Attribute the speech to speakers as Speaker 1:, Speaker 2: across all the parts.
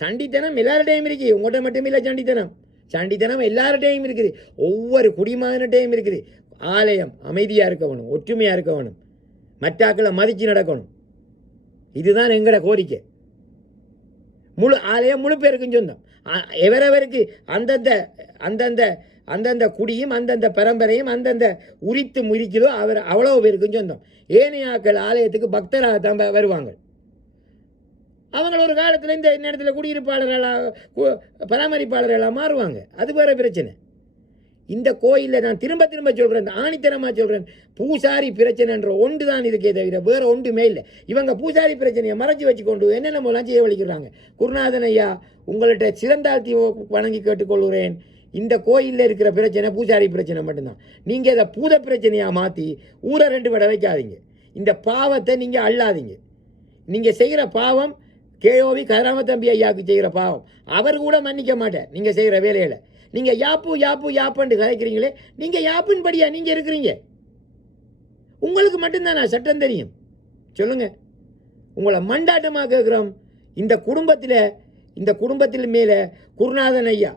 Speaker 1: சண்டித்தனம் எல்லார்டையும் இருக்குது. உங்கள்கிட்ட மட்டும் இல்லை சண்டித்தனம். சண்டித்தனம் எல்லார்டையும் இருக்குது. ஒவ்வொரு குடிமகன்கிட்டையும் இருக்குது. ஆலயம் அமைதியாக இருக்க வேணும் ஒற்றுமையாக இருக்க வேணும் மற்றாக்களை மதித்து நடக்கணும். இதுதான் எங்களோட கோரிக்கை. முழு ஆலயம் முழு பேருக்கும் சொந்தம். எவரவருக்கு அந்தந்த அந்தந்த அந்தந்த குடியும் அந்தந்த பரம்பரையும் அந்தந்த உரித்து முறிக்குதோ அவர் அவ்வளோ பேருக்கும் சொந்தம். ஏனையாக்கள் ஆலயத்துக்கு பக்தராக தான் வருவாங்க. அவங்க ஒரு காலத்தில் இந்த நேரத்தில் குடியிருப்பாளர்களாக கு- பராமரிப்பாளர்களாக மாறுவாங்க. அது வேறு பிரச்சனை. இந்த கோயிலில் நான் திரும்ப திரும்ப சொல்கிறேன் ஆணித்தனமாக சொல்கிறேன் பூசாரி பிரச்சனைன்ற ஒன்று தான் இதுக்கே தவிர வேற ஒன்றுமே இல்லை. இவங்க பூசாரி பிரச்சனையை மறைச்சி வச்சுக்கொண்டு என்னென்ன மூலம் செய்ய வலிக்கிறாங்க? குருநாதன் ஐயா உங்கள்கிட்ட சிறந்தாழ்த்தி வணங்கி கேட்டுக்கொள்கிறேன். இந்த கோயிலில் இருக்கிற பிரச்சனை பூசாரி பிரச்சனை மட்டும்தான். நீங்கள் இதை பூத பிரச்சனையாக மாற்றி ஊரை ரெண்டு விட வைக்காதீங்க. இந்த பாவத்தை நீங்கள் அள்ளாதீங்க. நீங்கள் செய்கிற பாவம் கேஓவி கதிராமத்தம்பி ஐயாவுக்கு செய்கிற பாவம். அவர் கூட மன்னிக்க மாட்டார். நீங்கள் செய்கிற வேலையில். நீங்கள் யாப்பு யாப்பு யாப்புன்ட்டு கதைக்கிறீங்களே நீங்கள் யாப்பின் படியா நீங்கள் இருக்கிறீங்க? உங்களுக்கு மட்டும்தான் நான் சட்டம் தெரியும்? சொல்லுங்க. உங்களை மண்டாட்டமாக கேட்குறோம். இந்த குடும்பத்தில் இந்த குடும்பத்தில் மேலே குருநாதன் ஐயா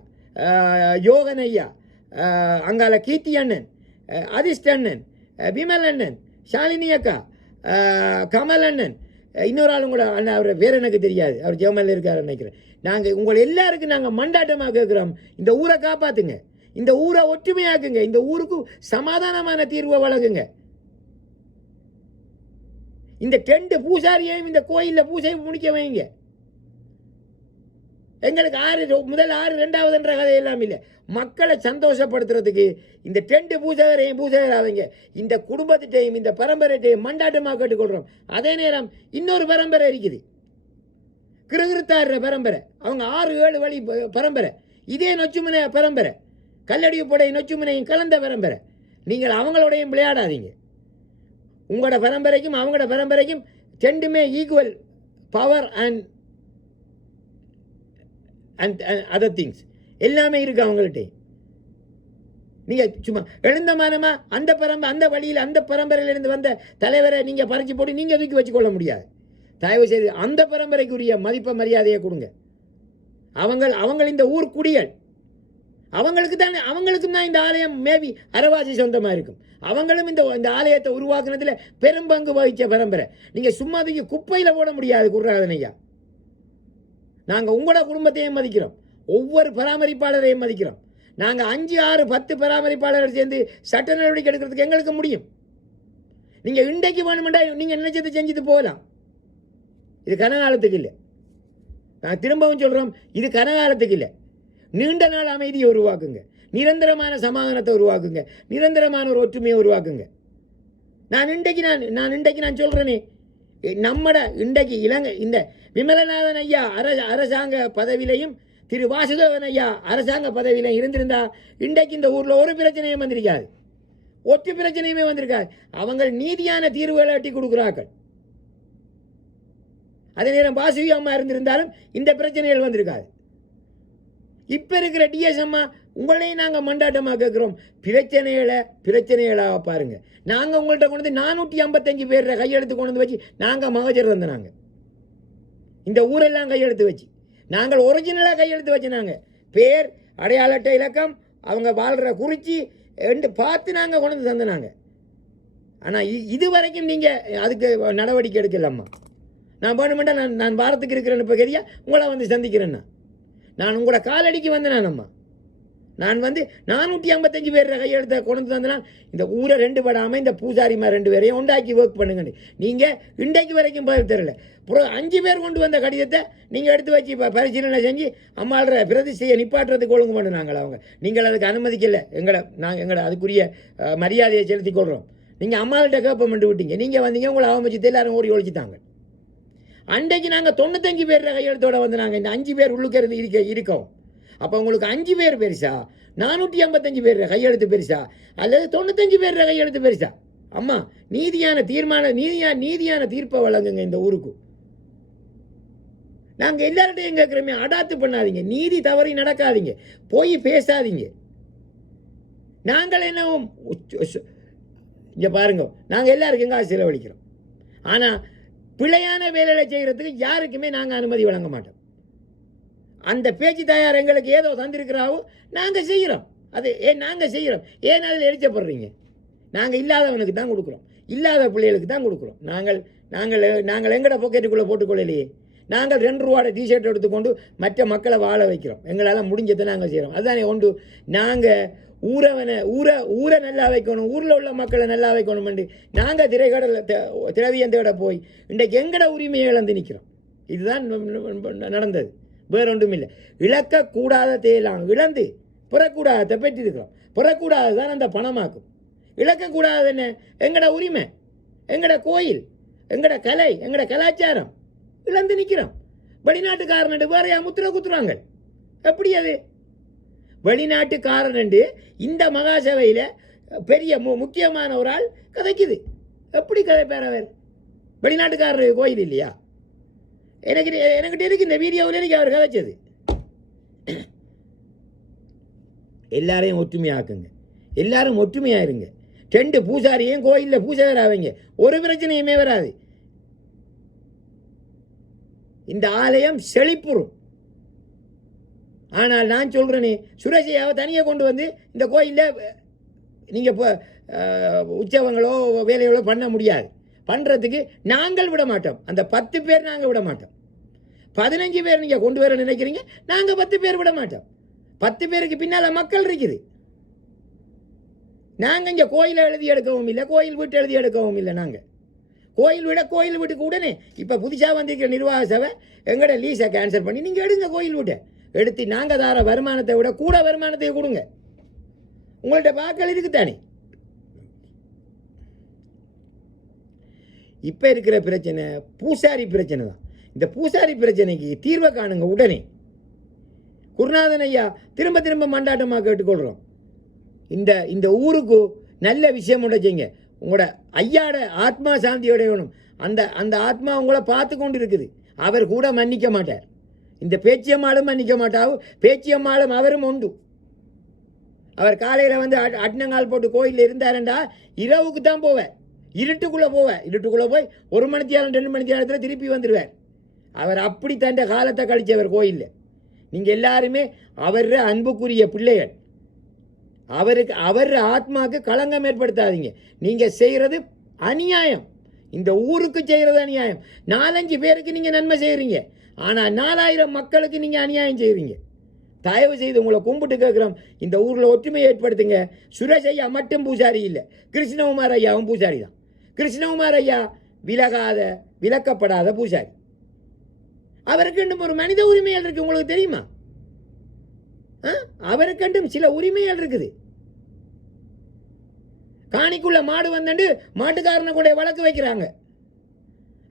Speaker 1: யோகன் ஐயா அங்கால கீர்த்தி அண்ணன் அதிர்ஷ்ட அண்ணன் விமல் அண்ணன் ஷாலினி அக்கா கமல் அண்ணன் இன்னொரு ஆளும் கூட அண்ணா அவர் வேறு எனக்கு தெரியாது. அவர் ஜெவமல்ல இருக்கார் நினைக்கிறேன். நாங்கள் உங்களை எல்லாருக்கும் நாங்கள் மண்டாட்டமாக கேட்குறோம் இந்த ஊரை காப்பாற்றுங்க இந்த ஊரை ஒற்றுமையாக்குங்க. இந்த ஊருக்கு சமாதானமான தீர்வை வழங்குங்க. இந்த டென்ட் பூசாரியையும் இந்த கோயிலில் பூஜை முடிக்க வைங்க. எங்களுக்கு ஆறு முதல் ஆறு ரெண்டாவதுன்ற கதை எல்லாம் இல்லை. மக்களை சந்தோஷப்படுத்துறதுக்கு இந்த டென்ட் பூஜகரையும் பூஜகராவங்க. இந்த குடும்பத்திட்டையும் இந்த பரம்பரைட்டையும் மண்டாட்டமாக கேட்டுக்கொள்கிறோம் அதே நேரம் இன்னொரு பரம்பரை இருக்குது. கிருகிருத்தாடுற பரம்பரை. அவங்க ஆறு ஏழு வழி பரம்பரை. இதே நொச்சுமுனை பரம்பரை. கல்லடி புடை நொச்சுமுனையும் கலந்த பரம்பரை. நீங்கள் அவங்களோடையும் விளையாடாதீங்க. உங்களோட பரம்பரைக்கும் அவங்களோட பரம்பரைக்கும் ரெண்டுமே equal power and and other things எல்லாமே இருக்கு அவங்கள்ட்ட. நீங்கள் சும்மா எழுந்த மானமா அந்த பரம்பரை அந்த வழியில் அந்த பரம்பரையிலிருந்து வந்த தலைவரை நீங்கள் பறிச்சு போட்டு நீங்கள் தூக்கி வச்சுக்கொள்ள முடியாது. தயவு செய்து அந்த பரம்பரைக்குரிய மதிப்பை மரியாதையை கொடுங்க. அவங்க அவங்க இந்த ஊர் குடிகள் அவங்களுக்கு தானே அவங்களுக்கும் தான் இந்த ஆலயம் மேபி அரவாசி சொந்தமாக இருக்கும். அவங்களும் இந்த இந்த ஆலயத்தை உருவாக்குனதில் பெரும்பங்கு வகித்த பரம்பரை. நீங்கள் சும்மா தூக்கி குப்பையில் போட முடியாது குர்ராதனையா நாங்கள் உங்களோட குடும்பத்தையும் மதிக்கிறோம். ஒவ்வொரு பராமரிப்பாளரையும் மதிக்கிறோம். நாங்கள் அஞ்சு ஆறு பத்து பராமரிப்பாளர்கள் சேர்ந்து சட்ட நடவடிக்கை எடுக்கிறதுக்கு எங்களுக்கு முடியும். நீங்கள் இன்றைக்கு வேணுமெண்டா நீங்கள் நினைச்சதை செஞ்சுட்டு போகலாம். இது கனகாலத்துக்கு இல்லை. நான் திரும்பவும் சொல்கிறோம் இது கனகாலத்துக்கு இல்லை. நீண்ட நாள் அமைதியை உருவாக்குங்க. நிரந்தரமான சமாதானத்தை உருவாக்குங்க. நிரந்தரமான ஒரு ஒற்றுமையை உருவாக்குங்க. நான் இன்றைக்கு நான் நான் இன்றைக்கு நான் சொல்கிறேனே நம்மட இன்றைக்கு இலங்கை இந்த விமலநாதன் ஐயா அர அரசாங்க பதவியிலையும் திரு வாசுதேவன் ஐயா அரசாங்க பதவியில இருந்திருந்தா இன்றைக்கு இந்த ஊரில் ஒரு பிரச்சனையும் வந்திருக்காது. ஒற்று பிரச்சனையுமே வந்திருக்காது. அவங்க நீதியான தீர்வுகளை எட்டி கொடுக்குறார்கள். அதே நேரம் வாசுவி அம்மா இருந்திருந்தாலும் இந்த பிரச்சனைகள் வந்திருக்காது. இப்போ இருக்கிற டிஎஸ் அம்மா உங்களையும் நாங்கள் மண்டாட்டமாக கேட்குறோம் பிரச்சனைகளை பிரச்சனைகளாக பாருங்கள் நாங்கள் உங்கள்கிட்ட கொண்டு வந்து நானூற்றி ஐம்பத்தஞ்சு பேர் கையெழுத்து கொண்டு வந்து வச்சு நாங்கள் மகஜர் தந்த நாங்கள் இந்த ஊரெல்லாம் கையெழுத்து வச்சு. நாங்கள் ஒரிஜினலாக கையெழுத்து வச்சு நாங்கள் பேர் அடையாள அட்டை இலக்கம் அவங்க வாழ்கிற குறிச்சி ரெண்டு பார்த்து நாங்கள் கொண்டு வந்து தந்தினாங்க. ஆனால் இது வரைக்கும் நீங்கள் அதுக்கு நடவடிக்கை எடுக்கலம்மா. நான் வேணுமெண்டா நான் நான் வாரத்துக்கு இருக்கிறேன்னு இப்போ கதியா உங்களை வந்து சந்திக்கிறேன்னா. நான் உங்களோட காலடிக்கு வந்தேனானம்மா நான் வந்து நானூற்றி ஐம்பத்தஞ்சு பேர் கையெழுத்த கொண்டு தந்தனால் இந்த ஊரை ரெண்டு படாமல் இந்த பூசாரிமா ரெண்டு பேரையும் உண்டாக்கி ஒர்க் பண்ணுங்கன்னு. நீங்கள் இன்றைக்கு வரைக்கும் பதில் தெரில. அப்புறம் அஞ்சு பேர் கொண்டு வந்த கடிதத்தை நீங்கள் எடுத்து வச்சு இப்போ பரிசீலனை செஞ்சு அம்மாளுற பிரதிஷ்டையை நிப்பாட்டுறதுக்கு ஒழுங்கு பண்ணுனாங்களா அவங்க? நீங்கள் அதுக்கு அனுமதிக்கல. எங்களை நாங்கள் எங்களை அதுக்குரிய மரியாதையை செலுத்திக் கொள்கிறோம் நீங்கள் அம்மாள்கிட்ட கேப்பம் பண்ணி விட்டீங்க. நீங்கள் வந்தீங்க உங்களை அவமதிச்சு எல்லாரும் ஓடி ஒழிச்சிட்டாங்க. அன்றைக்கு நாங்கள் தொண்ணூத்தஞ்சு பேர் கையெழுத்தோடு வந்து நாங்கள் இந்த அஞ்சு பேர் உள்ளுக்கு இருந்து இருக்க இருக்கோம். அப்போ உங்களுக்கு அஞ்சு பேர் பெருசா? நானூற்றி ஐம்பத்தஞ்சு பேர் கையெழுத்து பெருசா? அல்லது தொண்ணூத்தஞ்சு பேர் கையெழுத்து பெருசா? அம்மா நீதியான தீர்மான நீதியான நீதியான தீர்ப்பை வழங்குங்க இந்த ஊருக்கு. நாங்கள் எல்லார்ட்டையும் கேட்குறோமே அடாத்து பண்ணாதீங்க. நீதி தவறி நடக்காதீங்க. போய் பேசாதீங்க. நாங்கள் என்ன இங்கே பாருங்க. நாங்கள் எல்லாருக்கும் காசு செலவழிக்கிறோம். ஆனால் பிழையான வேலைகளை செய்கிறதுக்கு யாருக்குமே நாங்கள் அனுமதி வழங்க மாட்டோம். அந்த பேச்சு தயார் எங்களுக்கு ஏதோ தந்திருக்கிறாவோ நாங்கள் செய்கிறோம் அது ஏ நாங்கள் செய்கிறோம் ஏன் அதில் எரிச்சப்படுறீங்க? நாங்கள் இல்லாதவனுக்கு தான் கொடுக்குறோம். இல்லாத பிள்ளைகளுக்கு தான் கொடுக்குறோம். நாங்கள் நாங்கள் நாங்கள் எங்கட பாக்கெட்டுக்குள்ளே போட்டுக்கொள்ளலையே? நாங்கள் ரெண்டு ரூபாட டிஷர்ட் எடுத்துக்கொண்டு மற்ற மக்களை வாழ வைக்கிறோம். எங்களால் முடிஞ்சதை நாங்கள் செய்கிறோம் அதுதானே ஒன்று. நாங்கள் ஊரவனை ஊரை ஊரை நல்லா வைக்கணும் ஊரில் உள்ள மக்களை நல்லா வைக்கணும்ண்டு நாங்கள் திரைக்கடல திரவியந்தோட போய் இன்றைக்கு எங்கட உரிமையை இழந்து நிற்கிறோம் இதுதான் நடந்தது வேற ஒன்றும் இல்லை இழக்கக்கூடாத தேலாம் இழந்து புறக்கூடாததை பெற்றிருக்கிறோம். புறக்கூடாது தான் அந்த பணமாக்கும். இழக்கக்கூடாது என்ன? எங்கட உரிமை எங்கட கோயில் எங்கட கலை எங்கட கலாச்சாரம். இழந்து நிற்கிறோம் வெளிநாட்டுக்காரனு வேறையா முத்திர குத்துறாங்க. எப்படி அது? வெளிநாட்டுக்காரன் இந்த மகாசபையில் பெரிய மு முக்கியமான ஒரு ஆள் கதைக்குது. எப்படி கதை பேர வெளிநாட்டுக்காரர் கோயில் இல்லையா? எனக்கு எனக்கிட்ட இருக்கு இந்த வீடியோவில் எனக்கு அவர் கதைச்சது. எல்லாரையும் ஒற்றுமையாக்குங்க. எல்லாரும் ஒற்றுமையாக இருங்க. ரெண்டு பூசாரியும் கோயிலில் பூசை ஆவீங்க ஒரு பிரச்சனையுமே வராது. இந்த ஆலயம் செழிப்புறும். ஆனால் நான் சொல்கிறேனே சுரேஷையாவை தனியாக கொண்டு வந்து இந்த கோயிலில் நீங்கள் இப்போ உற்சவங்களோ வேலைகளோ பண்ண முடியாது. பண்ணுறதுக்கு நாங்கள் விட மாட்டோம். அந்த பத்து பேர் நாங்கள் விட மாட்டோம். பதினஞ்சு பேர் நீங்கள் கொண்டு வர நினைக்கிறீங்க நாங்கள் பத்து பேர் விட மாட்டோம். பத்து பேருக்கு பின்னால் மக்கள் இருக்குது. நாங்கள் இங்கே கோயிலை எழுதி எடுக்கவும் இல்லை கோயில் வீட்டு எழுதி எடுக்கவும் இல்லை நாங்கள் கோயில் விட கோயில் வீட்டுக்கு உடனே இப்போ புதுசாக வந்திருக்கிற நிர்வாக சபை எங்கட லீஸை கேன்சல் பண்ணி நீங்கள் எடுங்க கோயில் வீட்டை. எடுத்து நாங்கள் தார வருமானத்தை விட கூட வருமானத்தை கொடுங்க. உங்கள்கிட்ட வாக்கள் இருக்குதானே இப்போ இருக்கிற பிரச்சனை பூசாரி பிரச்சனை தான். இந்த பூசாரி பிரச்சனைக்கு தீர்வை காணுங்க உடனே. குருநாதன் ஐயா திரும்ப திரும்ப மண்டாட்டமாக கேட்டுக்கொள்கிறோம் இந்த இந்த ஊருக்கு நல்ல விஷயம் உடைச்சிங்க உங்களோட ஐயாட ஆத்மா சாந்தியோட வேணும் அந்த அந்த ஆத்மா உங்களை பார்த்து கொண்டு இருக்குது. அவர் கூட மன்னிக்க மாட்டார். இந்த பேச்சியம்மாளும் மன்னிக்க மாட்டாவு. பேச்சியம்மாளும் அவரும் உண்டு. அவர் காலையில் வந்து அட்- அட்னங்கால் போட்டு கோயிலில் இருந்தாருண்டா இரவுக்கு தான் போவேன் இருட்டுக்குள்ளே போவேன் இருட்டுக்குள்ளே போய் ஒரு மணி நேரம் ரெண்டு மணி நேரத்தில் திருப்பி வந்துடுவார் அவர் அப்படி தண்ட காலத்தை கழிச்சவர் கோயிலில். நீங்கள் எல்லாருமே அவர் அன்புக்குரிய பிள்ளைகள். அவருக்கு அவர் ஆத்மாவுக்கு களங்கம் ஏற்படுத்தாதீங்க. நீங்கள் செய்கிறது அநியாயம். இந்த ஊருக்கு செய்கிறது அநியாயம். நாலஞ்சு பேருக்கு நீங்கள் நன்மை செய்கிறீங்க ஆனால் நாலாயிரம் மக்களுக்கு நீங்கள் அநியாயம் செய்கிறீங்க தயவு செய்து உங்களை கும்பிட்டு கேட்குறோம் இந்த ஊரில் ஒற்றுமையை ஏற்படுத்துங்க. சுரேஷ் ஐயா மட்டும் பூசாரி இல்லை. கிருஷ்ணகுமார் ஐயாவும் பூசாரி தான். கிருஷ்ணகுமார் ஐயா விலகாத விலக்கப்படாத பூசாரி. அவருக்கு இன்னும் ஒரு மனித உரிமைகள் இருக்குது உங்களுக்கு தெரியுமா? ஆ? சில உரிமைகள் இருக்குது. காணிக்குள்ள மாடு வந்தண்டு மாட்டுக்காரனை கூட வழக்கு வைக்கிறாங்க.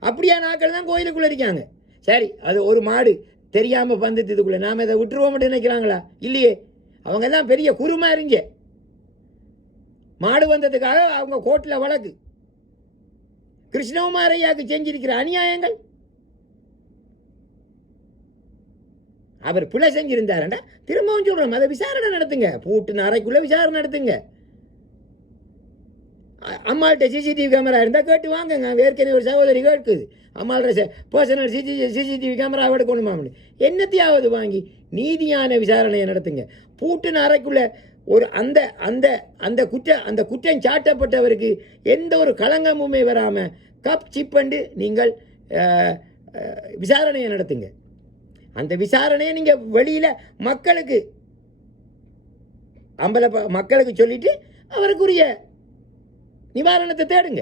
Speaker 1: அப்படியான ஆட்கள் தான் கோயிலுக்குள்ள இருக்காங்க. சரி அது ஒரு மாடு தெரியாமல் வந்துட்டு இதுக்குள்ளே நாம இதை விட்டுருவோம் நினைக்கிறாங்களா? இல்லையே. அவங்க தான் பெரிய குருமா இருங்க. மாடு வந்ததுக்காக அவங்க கோர்ட்டில் வழக்கு. கிருஷ்ணகுமாரையாவுக்கு செஞ்சிருக்கிற அநியாயங்கள். அவர் பிழை செஞ்சிருந்தாருண்டா திரும்பவும் சொல்றோம் அதை விசாரணை நடத்துங்க. பூட்டு அறைக்குள்ளே விசாரணை நடத்துங்க. அம்மாள்கிட்ட சிசிடிவி கேமரா இருந்தால் கேட்டு வாங்குங்க ஏற்கனவே ஒரு சகோதரி கேட்குது. அம்மாள்கிட்ட பர்சனல் சிசி சிசிடிவி கேமரா எடுக்கணுமாம்னு என்னத்தையாவது வாங்கி நீதியான விசாரணையை நடத்துங்க. பூட்டின அறைக்குள்ள ஒரு அந்த அந்த அந்த குற்ற அந்த குற்றம் சாட்டப்பட்டவருக்கு எந்த ஒரு களங்கமுமே வராமல் கப் சிப்பண்டு நீங்கள் விசாரணையை நடத்துங்க. அந்த விசாரணையை நீங்கள் வெளியில் மக்களுக்கு அம்பல மக்களுக்கு சொல்லிவிட்டு அவருக்குரிய நிவாரணத்தை தேடுங்க.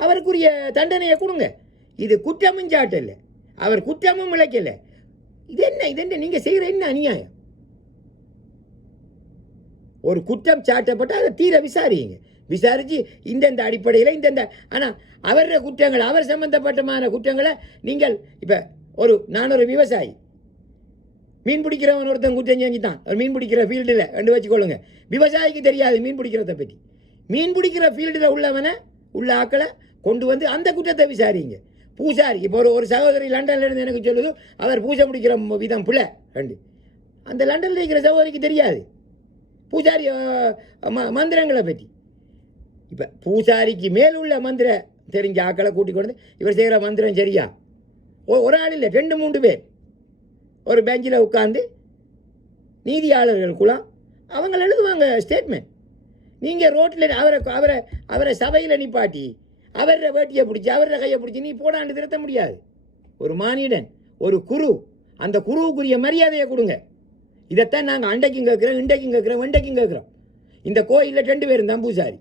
Speaker 1: அவருக்குரிய தண்டனையை கொடுங்க. இது குற்றமும் சாட்டல அவர் குற்றமும் இழைக்கல இது என்ன? இது என்ன? நீங்கள் செய்கிற என்ன அநியாயம்? ஒரு குற்றம் சாட்டப்பட்டால் அதை தீர விசாரியுங்க விசாரித்து இந்தந்த அடிப்படையில் இந்தந்த ஆனால் அவருடைய குற்றங்கள் அவர் சம்பந்தப்பட்டமான குற்றங்களை நீங்கள் இப்போ ஒரு நான் ஒரு விவசாயி. மீன் பிடிக்கிறவன் ஒருத்தன் குற்றம் செஞ்சுட்டான். ஒரு மீன் பிடிக்கிற ஃபீல்டில் ரெண்டு வச்சுக்கொள்ளுங்க. விவசாயிக்கு தெரியாது மீன் பிடிக்கிறத பற்றி மீன் பிடிக்கிற ஃபீல்டில் உள்ளவனை உள்ள ஆக்களை கொண்டு வந்து அந்த குற்றத்தை விசாரிங்க. பூசாரி இப்போ ஒரு ஒரு சகோதரி லண்டனில் இருந்து எனக்கு சொல்லுது அவர் பூஜை முடிக்கிற விதம் பிள்ளை ரெண்டு. அந்த லண்டனில் இருக்கிற சகோதரிக்கு தெரியாது. பூசாரி ம- மந்திரங்களை பற்றி. இப்போ பூசாரிக்கு மேல் உள்ள மந்திர தெரிஞ்ச ஆக்களை கூட்டி கொண்டு இவர் செய்கிற மந்திரம் சரியா? ஒரு ஆள் இல்லை ரெண்டு மூன்று பேர். ஒரு பெஞ்சில் உட்காந்து நீதியாளர்கள் குழாம் அவங்க எழுதுவாங்க ஸ்டேட்மெண்ட் நீங்கள் ரோட்டில் அவரை அவரை அவரை சபையில் நிப்பாட்டி அவர வேட்டியை பிடிச்சி அவர கையை பிடிச்சி நீ போடாண்டு திருத்த முடியாது. ஒரு மானிடன் ஒரு குரு அந்த குருவுக்குரிய மரியாதையை கொடுங்க. இதைத்தான் நாங்கள் அண்டைக்கும் கேட்குறோம் இண்டைக்கும் கேட்குறோம் வெண்டைக்கும் கேட்குறோம். இந்த கோயிலில் ரெண்டு பேரும் தான் பூசாரி.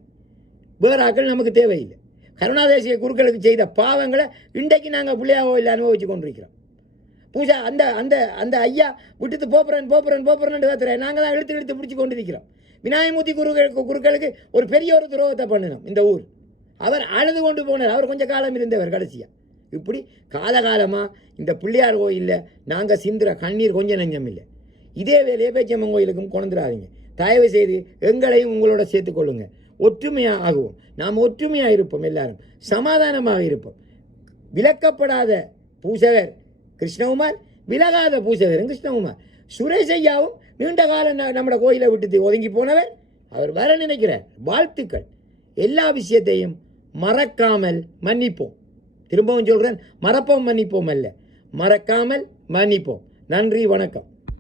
Speaker 1: வேற ஆக்கள் நமக்கு தேவையில்லை. கருணாதேசிய குருக்களுக்கு செய்த பாவங்களை இன்றைக்கு நாங்கள் பிள்ளையாவோ இல்லை அனுபவிச்சு கொண்டிருக்கிறோம். பூஜா அந்த அந்த அந்த ஐயா விட்டுட்டு போப்புறேன் போப்புறன் போப்புறன் கத்துறேன் நாங்கள் தான் இழுத்து இழுத்து பிடிச்சி கொண்டிருக்கிறோம். விநாயகமூர்த்தி குருக்களுக்கு குருக்களுக்கு ஒரு பெரிய ஒரு துரோகத்தை பண்ணணும் இந்த ஊர். அவர் அழுது கொண்டு போனார். அவர் கொஞ்சம் காலம் இருந்தவர் கடைசியாக இப்படி காலகாலமாக இந்த பிள்ளையார் கோயிலில் நாங்கள் சிந்துற கண்ணீர் கொஞ்சம் நஞ்சம் இல்லை. இதே வேலையை பேச்சம்மன் கோயிலுக்கும் கொண்டுறாதீங்க தயவு செய்து எங்களையும் உங்களோட சேர்த்துக்கொள்ளுங்க ஒற்றுமையாக ஆகுவோம். நாம் ஒற்றுமையாக இருப்போம் எல்லாரும். சமாதானமாக இருப்போம். விலக்கப்படாத பூசகர் கிருஷ்ணகுமார் விலகாத பூசகரும் கிருஷ்ணகுமார். சுரேஷ் ஐயாவும் நீண்ட காலம் ந- கோயிலை விட்டு ஒதுங்கி போனவர் அவர் வர நினைக்கிறார் வாழ்த்துக்கள். எல்லா விஷயத்தையும் மறக்காமல் மன்னிப்போம். திரும்பவும் சொல்கிறேன் மறப்போம் மன்னிப்போம் அல்ல. மறக்காமல் மன்னிப்போம். நன்றி வணக்கம்.